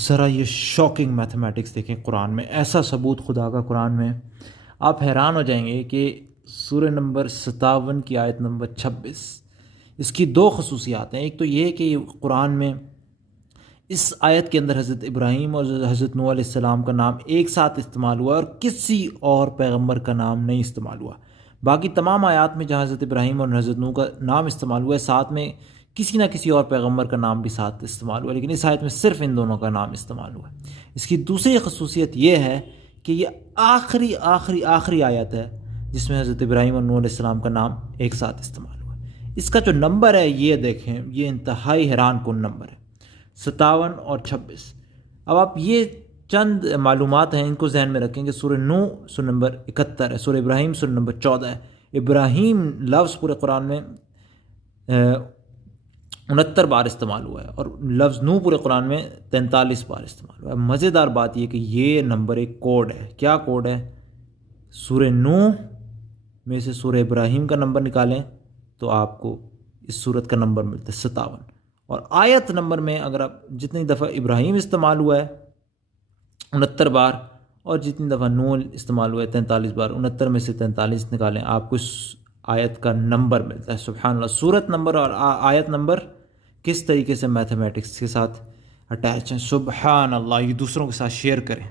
ذرا یہ shocking mathematics دیکھیں قرآن میں، ایسا ثبوت خدا کا قرآن میں، آپ حیران ہو جائیں گے کہ سورہ نمبر 57 کی آیت نمبر 26، اس کی دو خصوصیات ہیں۔ ایک تو یہ کہ قرآن میں اس آیت کے اندر حضرت ابراہیم اور حضرت نوح علیہ السلام کا نام ایک ساتھ استعمال ہوا اور کسی اور پیغمبر کا نام نہیں استعمال ہوا۔ باقی تمام آیات میں جہاں حضرت ابراہیم اور حضرت نوح کا نام استعمال ہوا ہے، ساتھ میں کسی نہ کسی اور پیغمبر کا نام بھی ساتھ استعمال ہوا، لیکن اس آیت میں صرف ان دونوں کا نام استعمال ہوا ہے۔ اس کی دوسری خصوصیت یہ ہے کہ یہ آخری آیت ہے جس میں حضرت ابراہیم اور نوح علیہ السلام کا نام ایک ساتھ استعمال ہوا ہے۔ اس کا جو نمبر ہے یہ دیکھیں، یہ انتہائی حیران کن نمبر ہے، 57 اور 26۔ اب آپ یہ چند معلومات ہیں، ان کو ذہن میں رکھیں کہ سورہ نوح سورہ نمبر 71 ہے، سورہ ابراہیم سورہ نمبر 14 ہے۔ ابراہیم لفظ پورے قرآن میں 69 بار استعمال ہوا ہے، اور لفظ نوح پورے قرآن میں 43 بار استعمال ہوا ہے۔ مزیدار بات یہ کہ یہ نمبر ایک کوڈ ہے۔ کیا کوڈ ہے؟ سورہ نوح میں سے سورہ ابراہیم کا نمبر نکالیں تو آپ کو اس سورت کا نمبر ملتا ہے 57، اور آیت نمبر میں اگر آپ جتنی دفعہ ابراہیم استعمال ہوا ہے 69 بار، اور جتنی دفعہ نوح استعمال ہوا ہے 43 بار، 69 میں سے 43 نکالیں، آپ کو اس آیت کا نمبر ملتا ہے۔ سبحان اللہ، سورت نمبر اور آیت نمبر کس طریقے سے میتھمیٹکس کے ساتھ اٹیچ ہیں، سبحان اللہ۔ یہ دوسروں کے ساتھ شیئر کریں۔